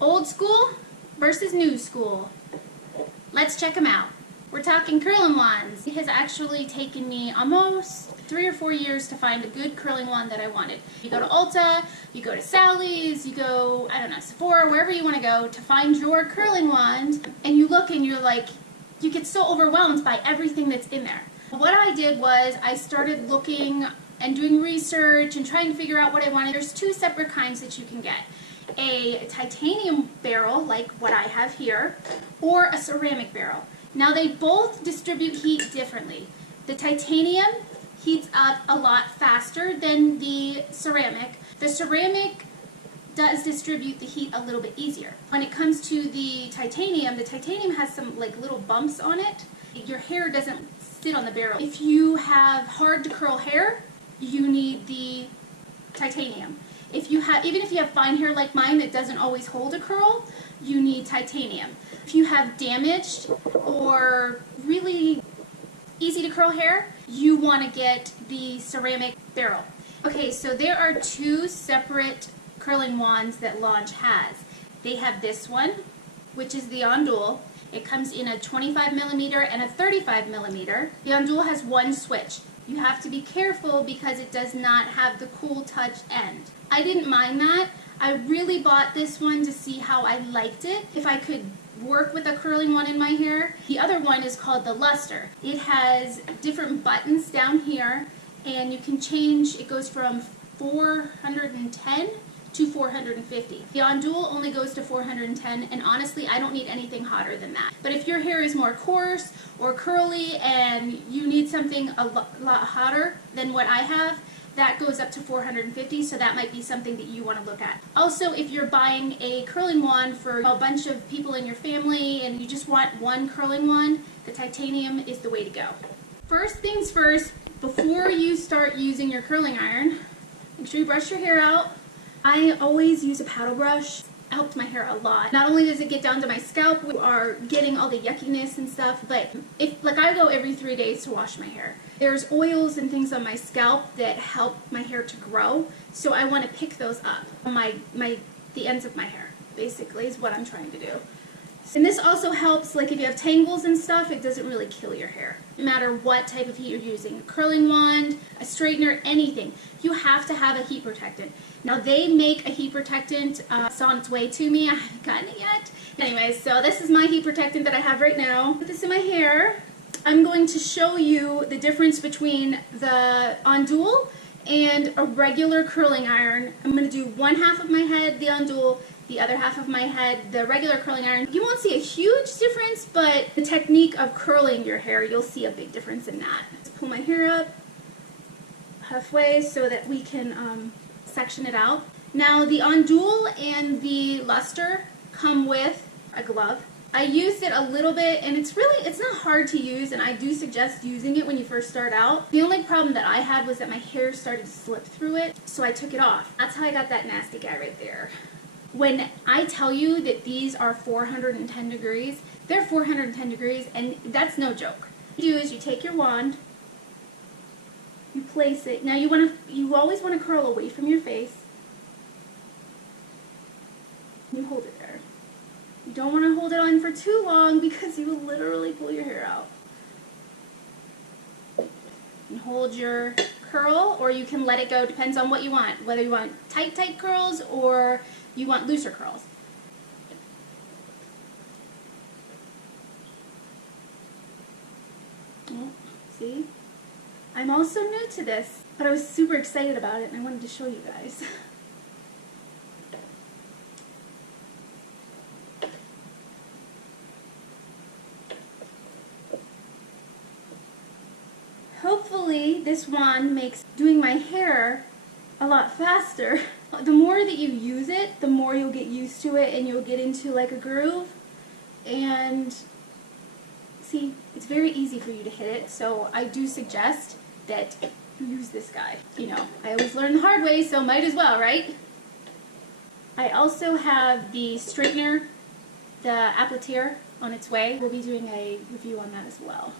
Old school versus new school. Let's check them out. We're talking curling wands. It has actually taken me almost 3 or 4 years to find a good curling wand that I wanted. You go to Ulta, you go to Sally's, you go, I don't know, Sephora, wherever you want to go to find your curling wand, and you look and you're like, you get so overwhelmed by everything that's in there. What I did was I started looking and doing research and trying to figure out what I wanted. There's 2 separate kinds that you can get. A titanium barrel, like what I have here, or a ceramic barrel. Now they both distribute heat differently. The titanium heats up a lot faster than the ceramic. The ceramic does distribute the heat a little bit easier. When it comes to the titanium has some like little bumps on it. Your hair doesn't sit on the barrel. If you have hard to curl hair, you need the titanium. Even if you have fine hair like mine that doesn't always hold a curl, you need titanium. If you have damaged or really easy to curl hair, you want to get the ceramic barrel. Okay, so there are 2 separate curling wands that Lange has. They have this one, which is the Ondule. It comes in a 25mm and a 35mm. The Ondule has 1 switch. You have to be careful because it does not have the cool touch end. I didn't mind that. I really bought this one to see how I liked it, if I could work with a curling one in my hair. The other one is called the Luster. It has different buttons down here, and you can change, it goes from 410 to 450. The Ondule only goes to 410, and honestly, I don't need anything hotter than that. But if your hair is more coarse or curly and you need something a lot hotter than what I have, that goes up to 450, so that might be something that you want to look at. Also, if you're buying a curling wand for a bunch of people in your family and you just want one curling wand, the titanium is the way to go. First things first, before you start using your curling iron, make sure you brush your hair out. I always use a paddle brush. It helped my hair a lot. Not only does it get down to my scalp, we are getting all the yuckiness and stuff, but I go every 3 days to wash my hair. There's oils and things on my scalp that help my hair to grow, so I want to pick those up on the ends of my hair, basically, is what I'm trying to do. And this also helps, like if you have tangles and stuff, it doesn't really kill your hair. No matter what type of heat you're using, a curling wand, a straightener, anything, you have to have a heat protectant. Now they make a heat protectant, it's on its way to me, I haven't gotten it yet. Anyways, so this is my heat protectant that I have right now. Put this in my hair. I'm going to show you the difference between the Ondule and a regular curling iron. I'm going to do one half of my head, the Ondule, the other half of my head, the regular curling iron. You won't see a huge difference, but the technique of curling your hair, you'll see a big difference in that. Let's pull my hair up halfway so that we can section it out. Now the Ondule and the Luster come with a glove. I used it a little bit, and it's not hard to use, and I do suggest using it when you first start out. The only problem that I had was that my hair started to slip through it, so I took it off. That's how I got that nasty guy right there. When I tell you that these are 410 degrees, they're 410 degrees, and that's no joke. What you do is you take your wand, you place it. Now you always want to curl away from your face. You hold it there. You don't want to hold it on for too long because you will literally pull your hair out. And hold your curl, or you can let it go, depends on what you want. Whether you want tight curls or you want looser curls. Oh, see? I'm also new to this, but I was super excited about it and I wanted to show you guys. Hopefully this wand makes doing my hair a lot faster. The more that you use it, the more you'll get used to it and you'll get into like a groove. And see, it's very easy for you to hit it, so I do suggest that you use this guy. You know, I always learn the hard way, so might as well, right? I also have the straightener, the appliateur, on its way. We'll be doing a review on that as well.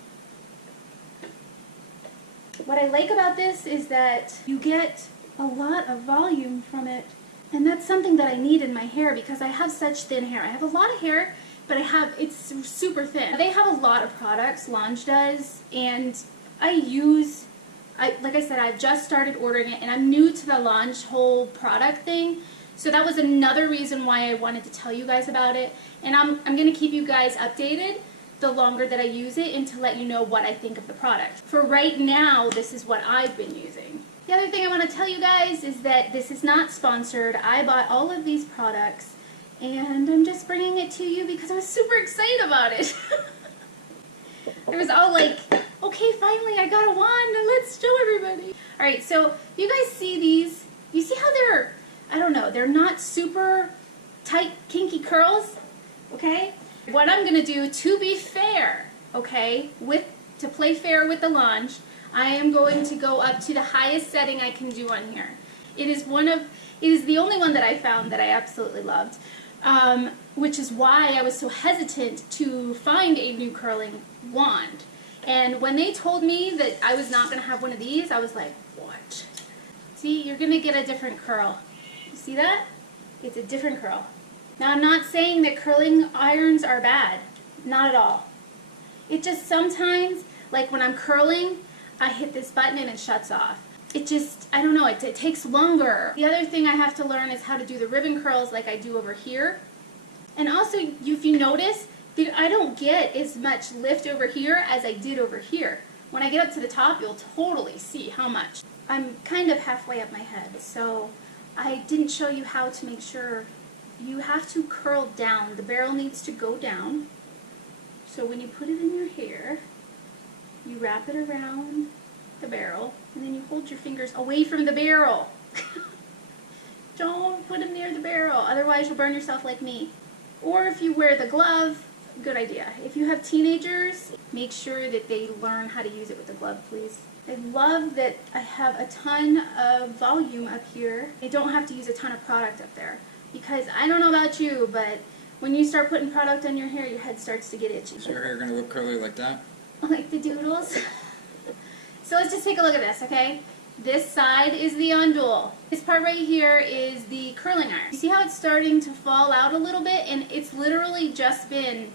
What I like about this is that you get a lot of volume from it. And that's something that I need in my hair because I have such thin hair. I have a lot of hair, but it's super thin. They have a lot of products, Lange does, and like I said, I've just started ordering it, and I'm new to the Lange whole product thing. So that was another reason why I wanted to tell you guys about it. And I'm going to keep you guys updated the longer that I use it and to let you know what I think of the product. For right now, this is what I've been using. The other thing I want to tell you guys is that this is not sponsored. I bought all of these products and I'm just bringing it to you because I was super excited about it. I was all like, okay, finally I got a wand and let's show everybody. Alright, so you guys see these? You see how they're, I don't know, they're not super tight, kinky curls, okay? What I'm going to do, to be fair, okay, to play fair with the Lange, I am going to go up to the highest setting I can do on here. It is the only one that I found that I absolutely loved, which is why I was so hesitant to find a new curling wand. And when they told me that I was not going to have one of these, I was like, what? See, you're going to get a different curl. You see that? It's a different curl. Now, I'm not saying that curling irons are bad. Not at all. It just sometimes, like when I'm curling, I hit this button and it shuts off. It just, I don't know, it takes longer. The other thing I have to learn is how to do the ribbon curls like I do over here. And also, if you notice, I don't get as much lift over here as I did over here. When I get up to the top, you'll totally see how much. I'm kind of halfway up my head, so I didn't show you how to make sure. You have to curl down. The barrel needs to go down. So when you put it in your hair, you wrap it around the barrel, and then you hold your fingers away from the barrel. Don't put them near the barrel, otherwise you'll burn yourself like me. Or if you wear the glove, good idea. If you have teenagers, make sure that they learn how to use it with the glove, please. I love that I have a ton of volume up here. I don't have to use a ton of product up there. Because I don't know about you, but when you start putting product on your hair, your head starts to get itchy. Is your hair going to look curly like that? Like the doodles. So let's just take a look at this, okay? This side is the ondule. This part right here is the curling iron. You see how it's starting to fall out a little bit? And it's literally just been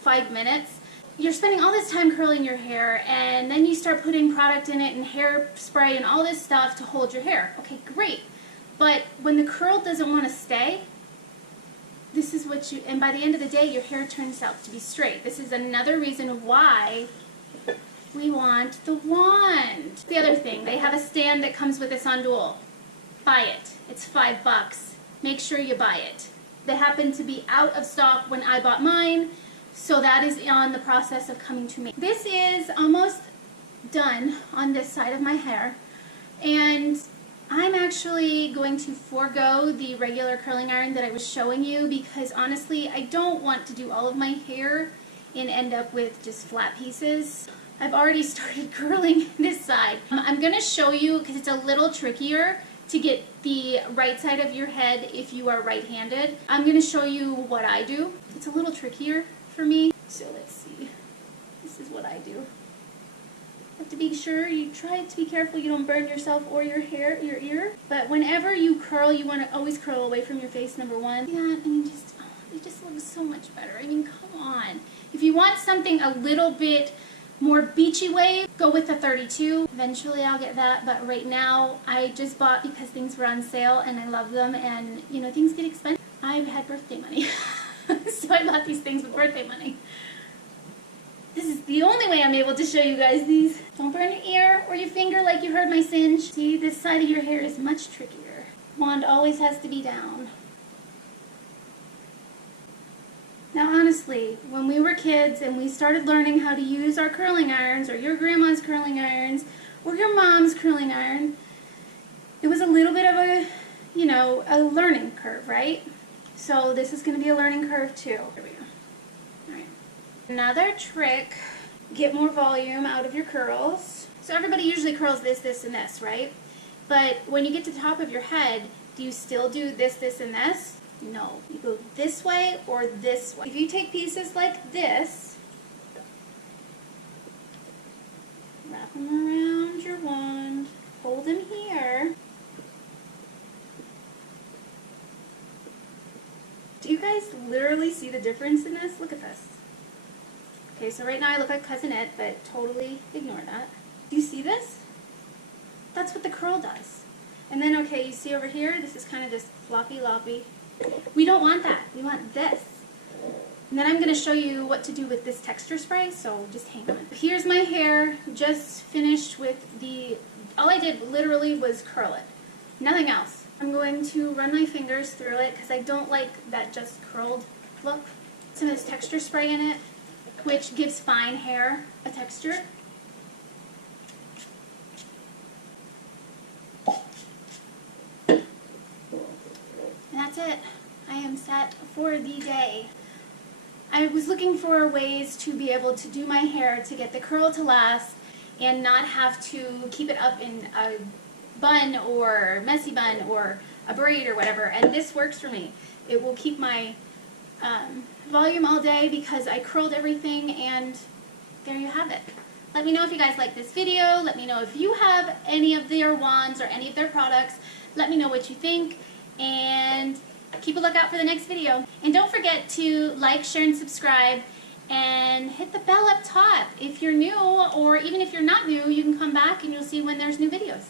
5 minutes. You're spending all this time curling your hair, and then you start putting product in it and hairspray and all this stuff to hold your hair. Okay, great. But when the curl doesn't want to stay, this is what and by the end of the day, your hair turns out to be straight. This is another reason why we want the wand. The other thing, they have a stand that comes with this ondule. Buy it. It's $5. Make sure you buy it. They happen to be out of stock when I bought mine, so that is on the process of coming to me. This is almost done on this side of my hair, and I'm actually going to forego the regular curling iron that I was showing you because honestly, I don't want to do all of my hair and end up with just flat pieces. I've already started curling this side. I'm going to show you because it's a little trickier to get the right side of your head if you are right-handed. I'm going to show you what I do. It's a little trickier for me. So let's see. This is what I do. Have to be sure you try to be careful you don't burn yourself or your hair, your ear. But whenever you curl, you want to always curl away from your face, number one. Yeah, and it just looks so much better. I mean, come on. If you want something a little bit more beachy wave, go with the 32. Eventually I'll get that, but right now I just bought because things were on sale and I love them, and you know, things get expensive. I've had birthday money, so I bought these things with birthday money. This is the only way I'm able to show you guys these. Don't burn your ear or your finger like you heard my singe. See, this side of your hair is much trickier. Wand always has to be down. Now honestly, when we were kids and we started learning how to use our curling irons, or your grandma's curling irons, or your mom's curling iron, it was a little bit of a, you know, a learning curve, right? So this is going to be a learning curve too. Here we go. Alright. Another trick, get more volume out of your curls. So everybody usually curls this, this, and this, right? But when you get to the top of your head, do you still do this, this, and this? No. You go this way or this way. If you take pieces like this, wrap them around your wand, hold them here, guys literally see the difference in this? Look at this. Okay, so right now I look like Cousin It, but totally ignore that. Do you see this? That's what the curl does. And then, okay, you see over here, this is kind of just floppy loppy. We don't want that. We want this. And then I'm going to show you what to do with this texture spray, so just hang on. Here's my hair, just finished with the, all I did literally was curl it. Nothing else. I'm going to run my fingers through it because I don't like that just curled look. Some of this texture spray in it, which gives fine hair a texture. And that's it. I am set for the day. I was looking for ways to be able to do my hair to get the curl to last and not have to keep it up in a bun or messy bun or a braid or whatever, and this works for me. It will keep my volume all day because I curled everything, and there you have it. Let me know if you guys like this video. Let me know if you have any of their wands or any of their products. Let me know what you think, and keep a lookout for the next video. And don't forget to like, share, and subscribe, and hit the bell up top. If you're new, or even if you're not new, you can come back and you'll see when there's new videos.